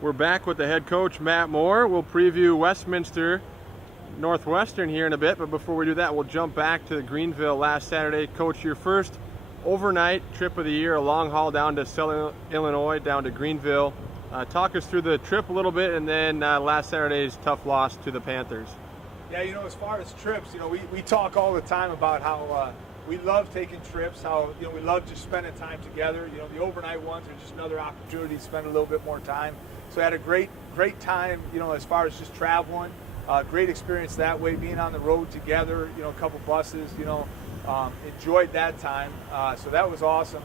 We're back with the head coach, Matt Moore. We'll preview Westminster Northwestern here in a bit, but before we do that, we'll jump back to Greenville last Saturday. Coach, your first overnight trip of the year, a long haul down to Southern Illinois, down to Greenville. Talk us through the trip a little bit, and then last Saturday's tough loss to the Panthers. Yeah, as far as trips, we talk all the time about how we love taking trips, how, we love just spending time together. The overnight ones are just another opportunity to spend a little bit more time. So I had a great time, as far as just traveling. Great experience that way, being on the road together, a couple buses, enjoyed that time. So that was awesome.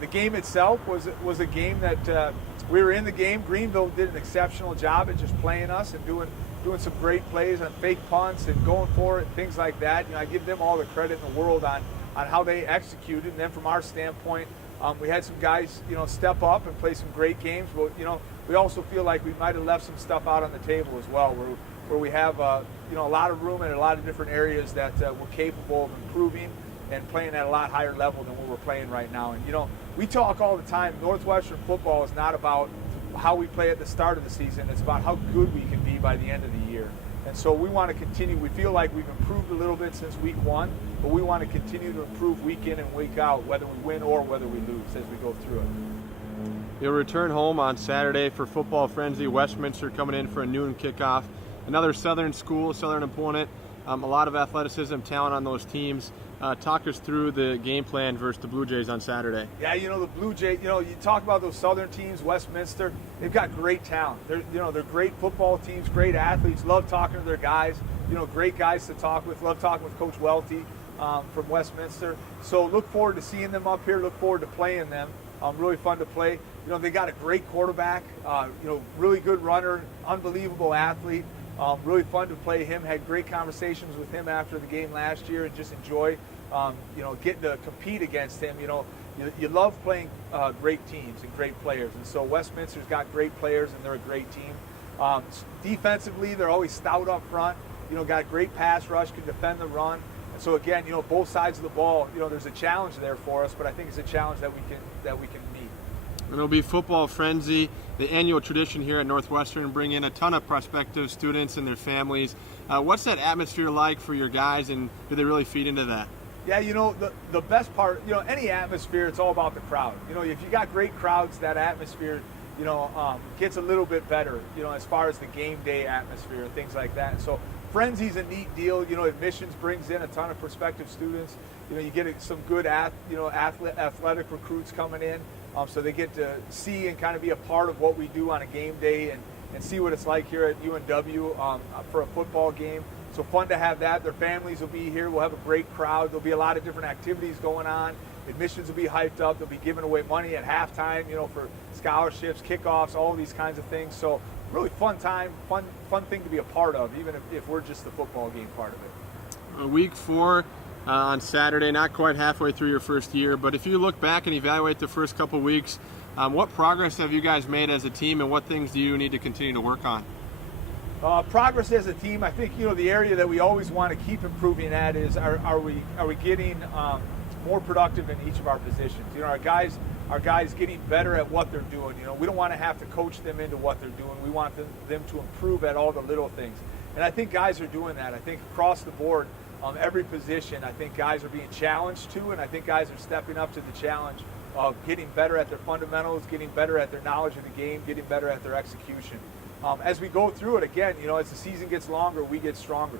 The game itself was a game that we were in the game. Greenville did an exceptional job at just playing us and doing some great plays on fake punts and going for it, things like that. I give them all the credit in the world on how they executed. And then from our standpoint, we had some guys, step up and play some great games. But, we also feel like we might have left some stuff out on the table as well, where we have, a lot of room in a lot of different areas that we're capable of improving and playing at a lot higher level than what we're playing right now. And, we talk all the time, Northwestern football is not about how we play at the start of the season. It's about how good we can be by the end of the year. And so we want to continue. We feel like we've improved a little bit since week one, but we want to continue to improve week in and week out, whether we win or whether we lose as we go through it. You'll return home on Saturday for Football Frenzy. Westminster coming in for a noon kickoff. Another Southern school, Southern opponent. A lot of athleticism, talent on those teams. Talk us through the game plan versus the Blue Jays on Saturday. Yeah, the Blue Jays, you talk about those Southern teams, Westminster, they've got great talent. They're great football teams, great athletes, love talking to their guys, great guys to talk with, love talking with Coach Welty from Westminster. So look forward to seeing them up here, look forward to playing them. Really fun to play. They got a great quarterback, really good runner, unbelievable athlete. Really fun to play him. Had great conversations with him after the game last year, and just enjoy, getting to compete against him. You love playing great teams and great players, and so Westminster's got great players, and they're a great team. Defensively, they're always stout up front. Got great pass rush, can defend the run. And so again, both sides of the ball. There's a challenge there for us, but I think it's a challenge that we can meet. It'll be Football Frenzy, the annual tradition here at Northwestern, bring in a ton of prospective students and their families. What's that atmosphere like for your guys, and do they really feed into that? Yeah, the best part, any atmosphere, it's all about the crowd. If you got great crowds, that atmosphere, gets a little bit better, as far as the game day atmosphere and things like that. And so Frenzy's a neat deal. Admissions brings in a ton of prospective students. You get some good athletic recruits coming in. So they get to see and kind of be a part of what we do on a game day and see what it's like here at UNW for a football game. So fun to have that. Their families will be here. We'll have a great crowd. There'll be a lot of different activities going on. Admissions will be hyped up. They'll be giving away money at halftime, for scholarships, kickoffs, all these kinds of things. So really fun time, fun thing to be a part of, even if we're just the football game part of it. Week 4 on Saturday, not quite halfway through your first year, but if you look back and evaluate the first couple weeks, what progress have you guys made as a team, and what things do you need to continue to work on? Progress as a team, I think the area that we always want to keep improving at is are we getting more productive in each of our positions? Our guys getting better at what they're doing. We don't want to have to coach them into what they're doing. We want them to improve at all the little things, and I think guys are doing that. I think across the board, every position, I think guys are being challenged to, and I think guys are stepping up to the challenge of getting better at their fundamentals, getting better at their knowledge of the game, getting better at their execution. As we go through it, again, as the season gets longer, we get stronger.